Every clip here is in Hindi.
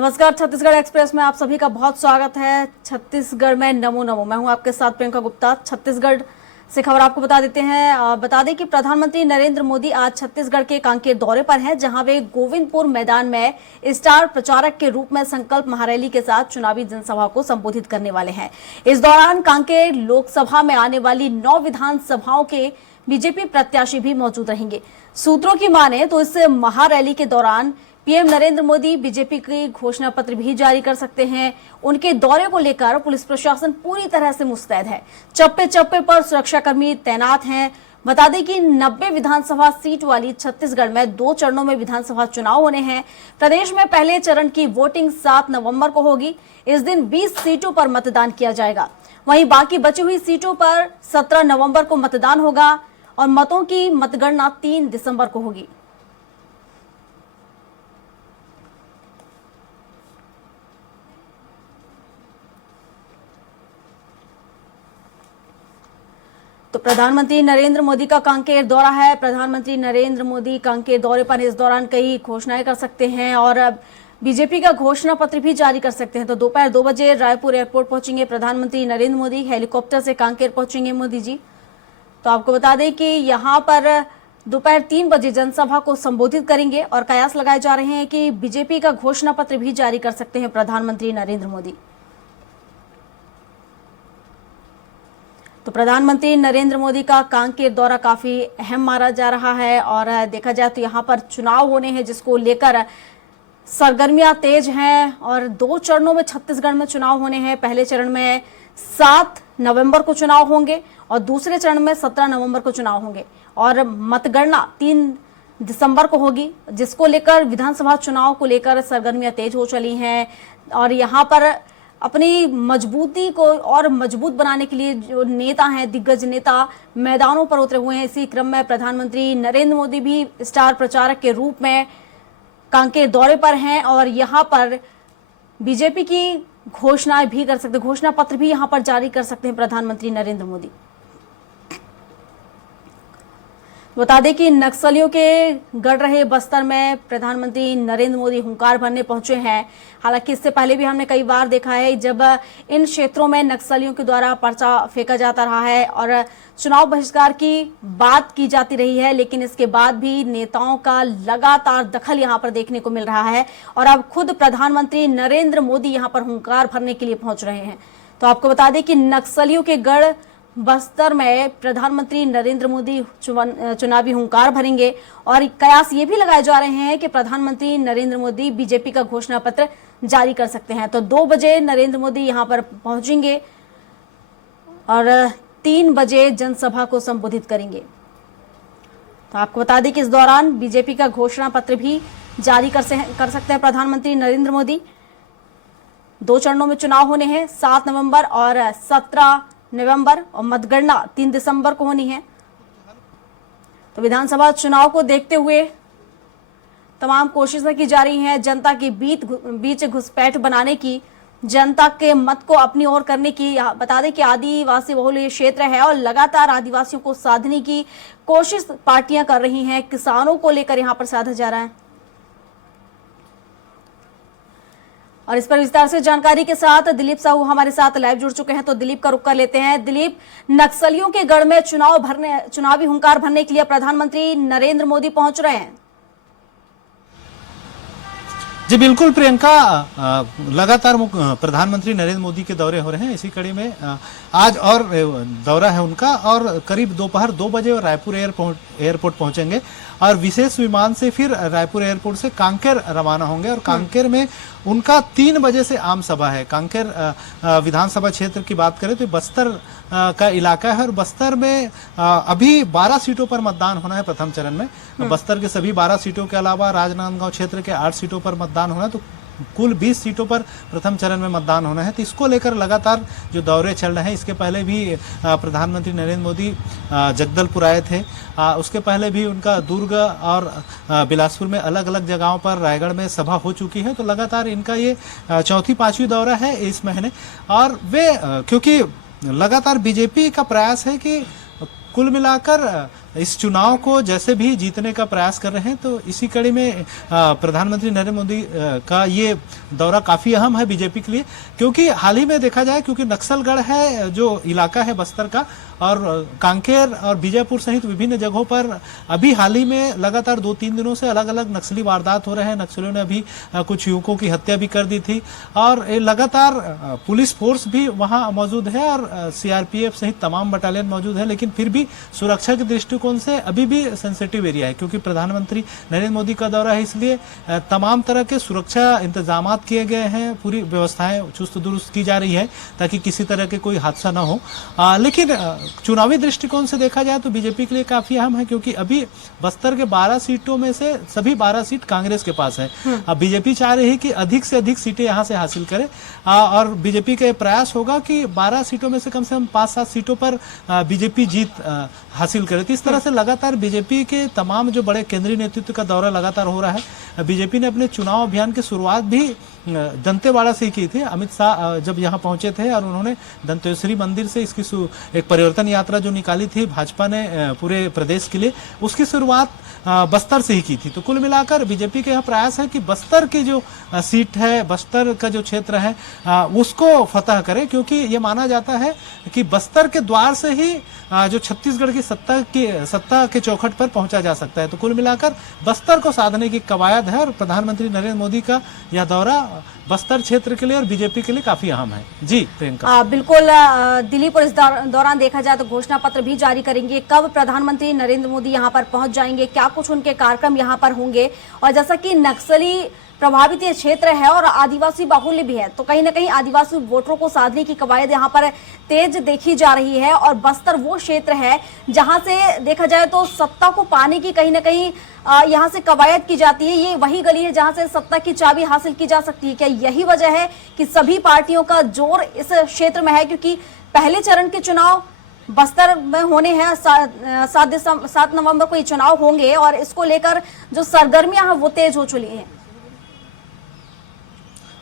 नमस्कार, छत्तीसगढ़ एक्सप्रेस में आप सभी का बहुत स्वागत है। छत्तीसगढ़ में नमो नमो, मैं हूं आपके साथ प्रियंका गुप्ता। छत्तीसगढ़ से खबर आपको बता देते हैं। बता दें कि प्रधानमंत्री नरेंद्र मोदी आज छत्तीसगढ़ के कांकेर दौरे पर हैं, जहां वे गोविंदपुर मैदान में स्टार प्रचारक के रूप में संकल्प महारैली के साथ चुनावी जनसभा को संबोधित करने वाले हैं। इस दौरान कांकेर लोकसभा में आने वाली 9 विधानसभाओं के बीजेपी प्रत्याशी भी मौजूद रहेंगे। सूत्रों की माने तो इस महारैली के दौरान पीएम नरेंद्र मोदी बीजेपी की घोषणा पत्र भी जारी कर सकते हैं। उनके दौरे को लेकर पुलिस प्रशासन पूरी तरह से मुस्तैद है। चप्पे चप्पे पर सुरक्षाकर्मी तैनात हैं। बता दें कि 90 विधानसभा सीट वाली छत्तीसगढ़ में 2 चरणों में विधानसभा चुनाव होने हैं। प्रदेश में पहले चरण की वोटिंग 7 नवंबर को होगी। इस दिन 20 सीटों पर मतदान किया जाएगा। वहीं बाकी बची हुई सीटों पर 17 नवंबर को मतदान होगा और मतों की मतगणना 3 दिसंबर को होगी। तो प्रधानमंत्री नरेंद्र मोदी का कांकेर दौरा है। प्रधानमंत्री नरेंद्र मोदी कांकेर दौरे पर इस दौरान कई घोषणाएं कर सकते हैं और बीजेपी का घोषणा पत्र भी जारी कर सकते हैं। तो दोपहर 2 बजे रायपुर एयरपोर्ट पहुंचेंगे प्रधानमंत्री नरेंद्र मोदी। हेलीकॉप्टर से कांकेर पहुंचेंगे मोदी जी। तो आपको बता दें कि यहाँ पर दोपहर 3 बजे जनसभा को संबोधित करेंगे और कयास लगाए जा रहे हैं कि बीजेपी का घोषणा पत्र भी जारी कर सकते हैं प्रधानमंत्री नरेंद्र मोदी। तो प्रधानमंत्री नरेंद्र मोदी का कांकेर दौरा काफी अहम माना जा रहा है और देखा जाए तो यहाँ पर चुनाव होने हैं, जिसको लेकर सरगर्मियां तेज हैं और 2 चरणों में छत्तीसगढ़ में चुनाव होने हैं। पहले चरण में 7 नवंबर को चुनाव होंगे और दूसरे चरण में 17 नवंबर को चुनाव होंगे और मतगणना 3 दिसंबर को होगी, जिसको लेकर विधानसभा चुनाव को लेकर सरगर्मियां तेज हो चली हैं। और यहाँ पर अपनी मजबूती को और मजबूत बनाने के लिए जो नेता हैं, दिग्गज नेता मैदानों पर उतरे हुए हैं। इसी क्रम में प्रधानमंत्री नरेंद्र मोदी भी स्टार प्रचारक के रूप में कांकेर दौरे पर हैं और यहाँ पर बीजेपी की घोषणाएं भी कर सकते, घोषणा पत्र भी यहाँ पर जारी कर सकते हैं प्रधानमंत्री नरेंद्र मोदी। बता दें कि नक्सलियों के गढ़ रहे बस्तर में प्रधानमंत्री नरेंद्र मोदी हुंकार भरने पहुंचे हैं। हालांकि इससे पहले भी हमने कई बार देखा है जब इन क्षेत्रों में नक्सलियों के द्वारा पर्चा फेंका जाता रहा है और चुनाव बहिष्कार की बात की जाती रही है, लेकिन इसके बाद भी नेताओं का लगातार दखल यहां पर देखने को मिल रहा है और अब खुद प्रधानमंत्री नरेंद्र मोदी यहां पर हुंकार भरने के लिए पहुंच रहे हैं। तो आपको बता दें कि नक्सलियों के गढ़ बस्तर में प्रधानमंत्री नरेंद्र मोदी चुनावी हुंकार भरेंगे और कयास ये भी लगाए जा रहे हैं कि प्रधानमंत्री नरेंद्र मोदी बीजेपी का घोषणा पत्र जारी कर सकते हैं। तो 2 बजे नरेंद्र मोदी यहां पर पहुंचेंगे और 3 बजे जनसभा को संबोधित करेंगे। तो आपको बता दें कि इस दौरान बीजेपी का घोषणा पत्र भी जारी कर सकते हैं प्रधानमंत्री नरेंद्र मोदी। 2 चरणों में चुनाव होने हैं, 7 नवंबर और 17 नवंबर और मतगणना 3 दिसंबर को होनी है। तो विधानसभा चुनाव को देखते हुए तमाम कोशिशें की जा रही हैं जनता के बीच घुसपैठ बनाने की, जनता के मत को अपनी ओर करने की। बता दें कि आदिवासी बहुल ये क्षेत्र है और लगातार आदिवासियों को साधने की कोशिश पार्टियां कर रही हैं। किसानों को लेकर यहां पर साधा जा रहा है और इस पर विस्तार से जानकारी के साथ दिलीप साहू हमारे साथ लाइव जुड़ चुके हैं। तो दिलीप का रुख कर लेते हैं। दिलीप, नक्सलियों के गढ़ में चुनावी हुंकार भरने के लिए प्रधानमंत्री नरेंद्र मोदी पहुंच रहे हैं। जी बिल्कुल प्रियंका, लगातार प्रधानमंत्री नरेंद्र मोदी के दौरे हो रहे हैं। इसी कड़ी में आज और दौरा है उनका और करीब दोपहर 2 बजे रायपुर एयरपोर्ट पहुंचेंगे और विशेष विमान से फिर रायपुर एयरपोर्ट से कांकेर रवाना होंगे और कांकेर में उनका 3 बजे से आम सभा है। कांकेर विधानसभा क्षेत्र की बात करें तो बस्तर का इलाका है और बस्तर में अभी 12 सीटों पर मतदान होना है प्रथम चरण में। बस्तर के सभी 12 सीटों के अलावा राजनांदगांव क्षेत्र के 8 सीटों पर मतदान होना है, तो कुल 20 सीटों पर प्रथम चरण में मतदान होना है। तो इसको लेकर लगातार जो दौरे चल रहे हैं, इसके पहले भी प्रधानमंत्री नरेंद्र मोदी जगदलपुर आए थे। उसके पहले भी उनका दुर्ग और बिलासपुर में अलग अलग जगहों पर, रायगढ़ में सभा हो चुकी है। तो लगातार इनका ये 4-5वीं दौरा है इस महीने और वे क्योंकि लगातार बीजेपी का प्रयास है कि कुल मिलाकर इस चुनाव को जैसे भी जीतने का प्रयास कर रहे हैं। तो इसी कड़ी में प्रधानमंत्री नरेंद्र मोदी का ये दौरा काफी अहम है बीजेपी के लिए, क्योंकि हाल ही में देखा जाए, क्योंकि नक्सलगढ़ है जो इलाका है बस्तर का, और कांकेर और बीजापुर सहित विभिन्न जगहों पर अभी हाल ही में लगातार 2-3 दिनों से अलग अलग नक्सली वारदात हो रहे हैं। नक्सलियों ने अभी कुछ युवकों की हत्या भी कर दी थी, और लगातार पुलिस फोर्स भी वहां मौजूद है और सीआरपीएफ सहित तमाम बटालियन मौजूद है, लेकिन फिर भी सुरक्षा के दृष्टिकोण से अभी भी सेंसिटिव एरिया है, क्योंकि प्रधानमंत्री नरेंद्र मोदी का दौरा है, इसलिए तमाम तरह के सुरक्षा इंतजाम किए गए हैं, पूरी व्यवस्थाएं चुस्त दुरुस्त की जा रही है ताकि किसी तरह के कोई हादसा न हो। लेकिन चुनावी दृष्टिकोण से देखा जाए तो बीजेपी के लिए काफी अहम है, क्योंकि अभी बस्तर के 12 सीटों में से सभी 12 सीट कांग्रेस के पास है। अब बीजेपी चाह रही है कि अधिक से अधिक सीटें यहां से हासिल करे, और बीजेपी का प्रयास होगा कि 12 सीटों में से कम 5-7 सीटों पर बीजेपी जीत हासिल करे। तो इस तरह से लगातार बीजेपी के तमाम जो बड़े केंद्रीय नेतृत्व का दौरा लगातार हो रहा है। बीजेपी ने अपने चुनाव अभियान की शुरुआत भी दंतेवाड़ा से ही की थी। अमित शाह जब यहां पहुंचे थे और उन्होंने दंतेश्वरी मंदिर से इसकी एक परिवर्तन यात्रा जो निकाली थी भाजपा ने पूरे प्रदेश के लिए, उसकी शुरुआत बस्तर से ही की थी। तो कुल मिलाकर बीजेपी का यह प्रयास है कि बस्तर की जो सीट है, बस्तर का जो क्षेत्र है, उसको फतह करे, क्योंकि ये माना जाता है कि बस्तर के द्वार से ही जो छत्तीसगढ़ की सत्ता के चौखट पर पहुंचा जा सकता है। तो कुल मिलाकर बस्तर को साधने की कवायद है, और प्रधानमंत्री नरेंद्र मोदी का यह दौरा बस्तर क्षेत्र के लिए और बीजेपी के लिए काफी अहम है। जी प्रियंका। बिल्कुल। दिल्ली पर इस दौरान देखा जाए तो घोषणा पत्र भी जारी करेंगे। कब प्रधानमंत्री नरेंद्र मोदी यहां पर पहुंच जाएंगे, क्या कुछ उनके कार्यक्रम यहां पर होंगे, और जैसा कि नक्सली प्रभावित ये क्षेत्र है और आदिवासी बाहुल्य भी है, तो कहीं ना कहीं आदिवासी वोटरों को साधने की कवायद यहाँ पर तेज देखी जा रही है। और बस्तर वो क्षेत्र है जहां से देखा जाए तो सत्ता को पाने की कहीं ना कहीं यहाँ से कवायद की जाती है। ये वही गली है जहां से सत्ता की चाबी हासिल की जा सकती है। क्या यही वजह है कि सभी पार्टियों का जोर इस क्षेत्र में है, क्योंकि पहले चरण के चुनाव बस्तर में होने हैं, 7 नवंबर को ये चुनाव होंगे, और इसको लेकर जो सरगर्मियां हैं वो तेज हो चुकी हैं।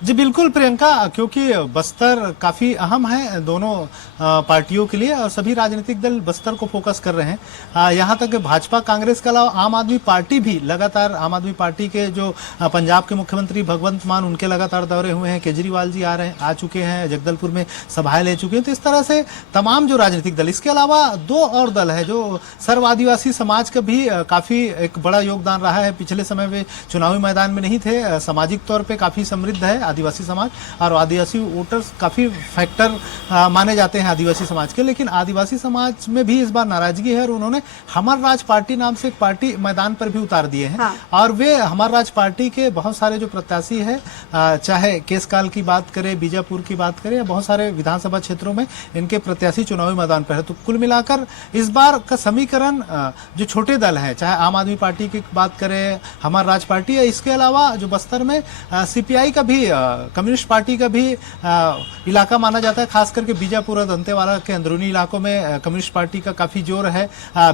जी बिल्कुल प्रियंका, क्योंकि बस्तर काफी अहम है दोनों पार्टियों के लिए, और सभी राजनीतिक दल बस्तर को फोकस कर रहे हैं। यहाँ तक भाजपा कांग्रेस के अलावा आम आदमी पार्टी भी लगातार, आम आदमी पार्टी के जो पंजाब के मुख्यमंत्री भगवंत मान, उनके लगातार दौरे हुए हैं। केजरीवाल जी आ चुके हैं, जगदलपुर में सभाएं ले चुके हैं। तो इस तरह से तमाम जो राजनीतिक दल, इसके अलावा 2 और दल है जो सर्व आदिवासी समाज का भी काफी एक बड़ा योगदान रहा है। पिछले समय में चुनावी मैदान में नहीं थे, सामाजिक तौर पर काफी समृद्ध है आदिवासी समाज, और आदिवासी वोटर्स काफी फैक्टर माने जाते हैं आदिवासी समाज के। लेकिन आदिवासी समाज में भी इस बार नाराजगी है, और उन्होंने हमर राज पार्टी नाम से एक पार्टी मैदान पर भी उतार दिए हैं। और वे हमर राज पार्टी के बहुत सारे जो प्रत्याशी है, चाहे केसकाल की बात करें, बीजापुर की बात करें, या बहुत सारे विधानसभा क्षेत्रों में इनके प्रत्याशी चुनावी मैदान पर है। तो कुल मिलाकर इस बार का समीकरण जो छोटे दल है, चाहे आम आदमी पार्टी की बात करें, हमर राज पार्टी, या इसके अलावा जो बस्तर में सीपीआई का भी, कम्युनिस्ट पार्टी का भी इलाका माना जाता है। खास करके बीजापुर और दंतेवाड़ा के अंदरूनी इलाकों में कम्युनिस्ट पार्टी का काफी जोर है।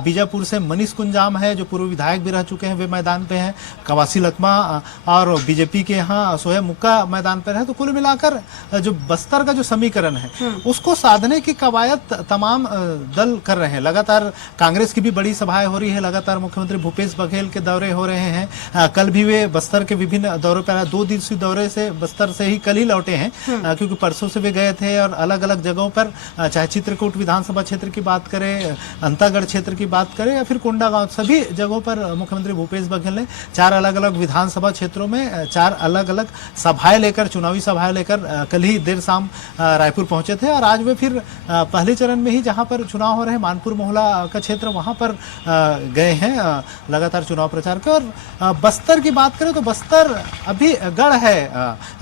बीजापुर से मनीष कुंजाम है जो पूर्व विधायक भी रह चुके हैं, वे मैदान पे हैं। कवासी लकमा और बीजेपी के यहाँ सोहेब मुक्का मैदान पर है। तो कुल मिलाकर जो बस्तर का जो समीकरण है उसको साधने की कवायद तमाम दल कर रहे हैं। लगातार कांग्रेस की भी बड़ी सभाएं हो रही है, लगातार मुख्यमंत्री भूपेश बघेल के दौरे हो रहे हैं। कल भी वे बस्तर के विभिन्न दौरों पर, 2 दिवसीय दौरे से बस्तर से ही कल ही लौटे हैं, क्योंकि परसों से वे गए थे, और अलग अलग जगहों पर, चाहे चित्रकूट विधानसभा क्षेत्र की बात करें, अंतागढ़ क्षेत्र की बात करें, या फिर कोंडागांव, सभी जगहों पर मुख्यमंत्री भूपेश बघेल ने 4 अलग अलग विधानसभा क्षेत्रों में 4 अलग अलग सभाएं लेकर, चुनावी सभाएं लेकर कल ही देर शाम रायपुर पहुंचे थे। और आज वे फिर पहले चरण में ही जहां पर चुनाव हो रहे हैं, मानपुर मोहला का क्षेत्र, वहां पर गए हैं लगातार चुनाव प्रचार के। और बस्तर की बात करें तो बस्तर अभी गढ़ है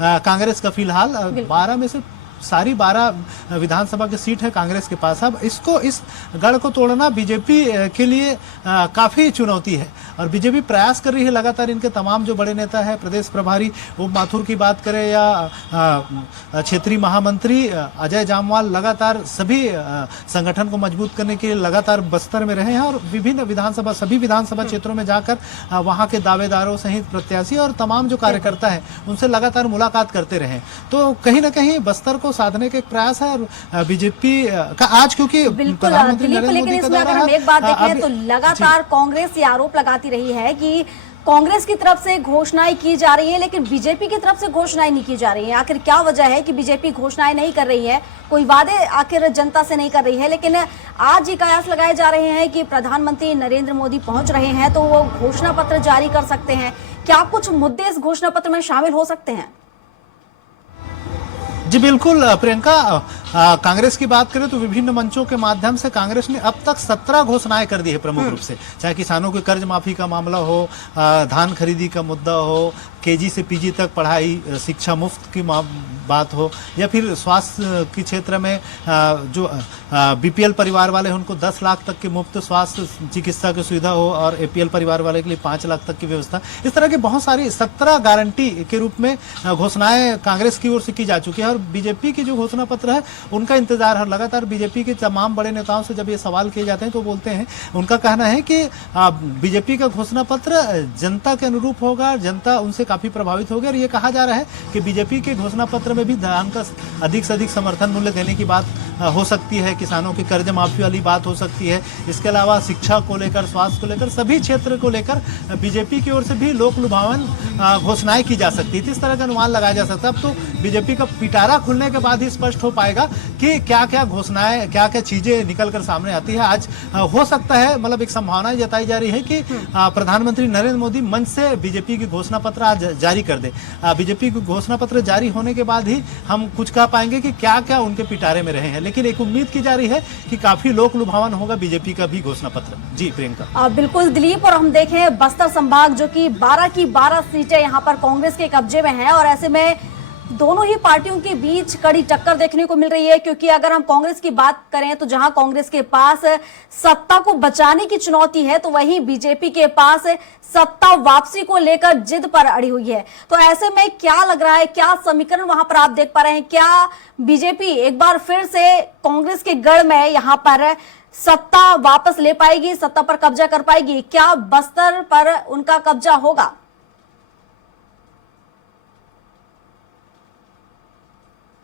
कांग्रेस का फिलहाल। 12 में से सारी 12 विधानसभा की सीट है कांग्रेस के पास। अब इसको, इस गढ़ को तोड़ना बीजेपी के लिए काफी चुनौती है, और बीजेपी प्रयास कर रही है लगातार। इनके तमाम जो बड़े नेता है, प्रदेश प्रभारी उप माथुर की बात करें, या क्षेत्रीय महामंत्री अजय जामवाल, लगातार सभी संगठन को मजबूत करने के लिए लगातार बस्तर में रहे हैं, और विभिन्न विधानसभा, सभी विधानसभा क्षेत्रों में जाकर वहां के दावेदारों सहित प्रत्याशी और तमाम जो कार्यकर्ता है उनसे लगातार मुलाकात करते रहे। तो कहीं ना कहीं बस्तर को को साधने का एक प्रयास है। और बीजेपी का आज क्योंकि बिल्कुल प्रधानमंत्री दिलीप, नरेंद्र लेकिन मोदी का इसमें अगर दौरा हम है, एक बात देखें तो जी। लगातार कांग्रेस ये आरोप लगाती रही है कि कांग्रेस की तरफ से घोषणाएं की जा रही है लेकिन बीजेपी की तरफ से घोषणाएं नहीं की जा रही है। आखिर क्या वजह है कि बीजेपी घोषणाएं नहीं कर रही है, कोई वादे आखिर जनता से नहीं कर रही है, लेकिन आज ये कयास लगाए जा रहे हैं कि प्रधानमंत्री नरेंद्र मोदी पहुंच रहे हैं तो वो घोषणा पत्र जारी कर सकते हैं। क्या कुछ मुद्दे इस घोषणा पत्र में शामिल हो सकते हैं? जी बिल्कुल प्रियंका, कांग्रेस की बात करें तो विभिन्न मंचों के माध्यम से कांग्रेस ने अब तक 17 घोषणाएं कर दी है प्रमुख रूप से, चाहे किसानों के कर्ज माफी का मामला हो, धान खरीदी का मुद्दा हो, केजी से पीजी तक पढ़ाई शिक्षा मुफ्त की बात हो, या फिर स्वास्थ्य के क्षेत्र में जो बीपीएल परिवार वाले हैं उनको 10 लाख तक की मुफ्त स्वास्थ्य चिकित्सा की सुविधा हो, और एपीएल परिवार वाले के लिए 5 लाख तक की व्यवस्था। इस तरह की बहुत सारी 17 गारंटी के रूप में घोषणाएं कांग्रेस की ओर से की जा चुकी है। और बीजेपी की जो घोषणा पत्र है उनका इंतजार है। लगातार बीजेपी के तमाम बड़े नेताओं से जब ये सवाल किए जाते हैं तो बोलते हैं, उनका कहना है कि बीजेपी का घोषणा पत्र जनता के अनुरूप होगा, जनता उनसे काफी प्रभावित होगी। और ये कहा जा रहा है कि बीजेपी के घोषणा पत्र में भी धान का अधिक से अधिक समर्थन मूल्य देने की बात हो सकती है, किसानों की कर्ज माफी वाली बात हो सकती है। इसके अलावा शिक्षा को लेकर, स्वास्थ्य को लेकर, सभी क्षेत्र को लेकर बीजेपी की ओर से भी लोक लुभावन घोषणाएं की जा सकती है। इस तरह का अनुमान लगाया जा सकता है। अब तो बीजेपी का पिटारा खुलने के बाद ही स्पष्ट हो पाएगा कि क्या क्या घोषणाएं, क्या क्या चीजें निकल कर सामने आती है। आज हो सकता है, मतलब एक संभावना जताई जा रही है कि प्रधानमंत्री नरेंद्र मोदी मंच से बीजेपी की घोषणा पत्र आज जारी कर दे। बीजेपी की घोषणा पत्र जारी होने के बाद ही हम कुछ कह पाएंगे कि क्या क्या उनके पिटारे में रहे हैं। लेकिन एक उम्मीद की जा रही है कि काफी लोक लुभावन होगा बीजेपी का भी घोषणा पत्र। जी प्रियंका। बिल्कुल दिलीप, और हम देखें बस्तर संभाग जो कि 12 की 12 सीटें यहाँ पर कांग्रेस के कब्जे में हैं, और ऐसे में दोनों ही पार्टियों के बीच कड़ी टक्कर देखने को मिल रही है। क्योंकि अगर हम कांग्रेस की बात करें तो जहां कांग्रेस के पास सत्ता को बचाने की चुनौती है, तो वहीं बीजेपी के पास सत्ता वापसी को लेकर जिद पर अड़ी हुई है। तो ऐसे में क्या लग रहा है, क्या समीकरण वहां पर आप देख पा रहे हैं? क्या बीजेपी एक बार फिर से कांग्रेस के गढ़ में यहां पर सत्ता वापस ले पाएगी, सत्ता पर कब्जा कर पाएगी? क्या बस्तर पर उनका कब्जा होगा?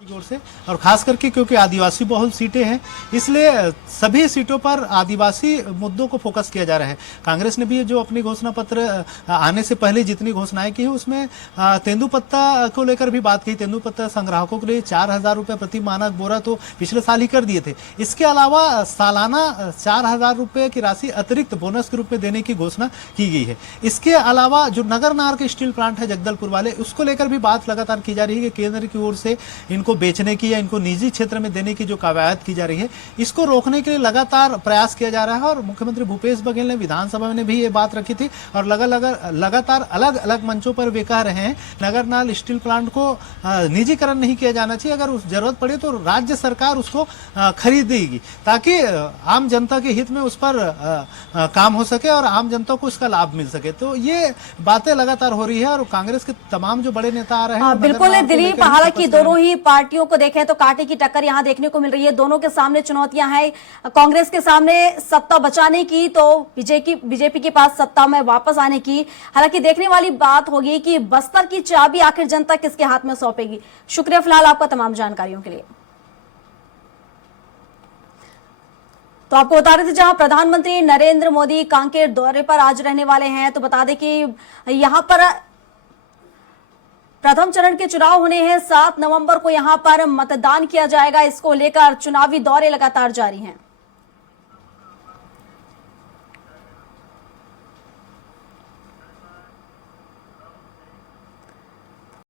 ओर से, और खास करके क्योंकि आदिवासी बहुल सीटें हैं इसलिए सभी सीटों पर आदिवासी मुद्दों को फोकस किया जा रहा है। कांग्रेस ने भी जो अपनी घोषणा पत्र आने से पहले जितनी घोषणाएं की है उसमें तेंदुपत्ता को लेकर भी बात की। तेंदुपत्ता संग्राहकों के लिए 4,000 रुपए प्रति मानक बोरा तो पिछले साल ही कर दिए थे। इसके अलावा सालाना 4,000 रुपए की राशि अतिरिक्त बोनस के रूप में देने की घोषणा की गई है। इसके अलावा जो नगरनार के स्टील प्लांट है जगदलपुर वाले, उसको लेकर भी बात लगातार की जा रही है कि केंद्र की ओर से इनको बेचने की या इनको निजी क्षेत्र में देने की जो कवायद की जा रही है, इसको रोकने के लिए लगातार प्रयास किया जा रहा है। और मुख्यमंत्री भूपेश बघेल ने विधानसभा में भी ये बात रखी थी और लगातार अलग अलग मंचों पर वे कह रहे हैं नगरनार स्टील प्लांट को निजीकरण नहीं किया जाना चाहिए। अगर उस जरूरत पड़े तो राज्य सरकार उसको खरीदेगी ताकि आम जनता के हित में उस पर काम हो सके और आम जनता को इसका लाभ मिल सके। तो ये बातें लगातार हो रही है और कांग्रेस के तमाम जो बड़े नेता आ रहे हैं बिल्कुल दिलीप, हालांकि दोनों ही पार्टियों को देखें तो कांटे की टक्कर यहां देखने को मिल रही है। दोनों के सामने चुनौतियां हैं। कांग्रेस के सामने सत्ता बचाने की, तो बीजेपी के पास सत्ता में वापस आने की। हालांकि देखने वाली बात होगी कि बस्तर की चाबी आखिर जनता किसके हाथ में सौंपेगी। शुक्रिया फिलहाल आपका तमाम जानकारियों के लिए। तो आपको बता रहे थे जहां प्रधानमंत्री नरेंद्र मोदी कांकेर दौरे पर आज रहने वाले हैं, तो बता दें कि यहां पर प्रथम चरण के चुनाव होने हैं। 7 नवंबर को यहां पर मतदान किया जाएगा। इसको लेकर चुनावी दौरे लगातार जारी हैं।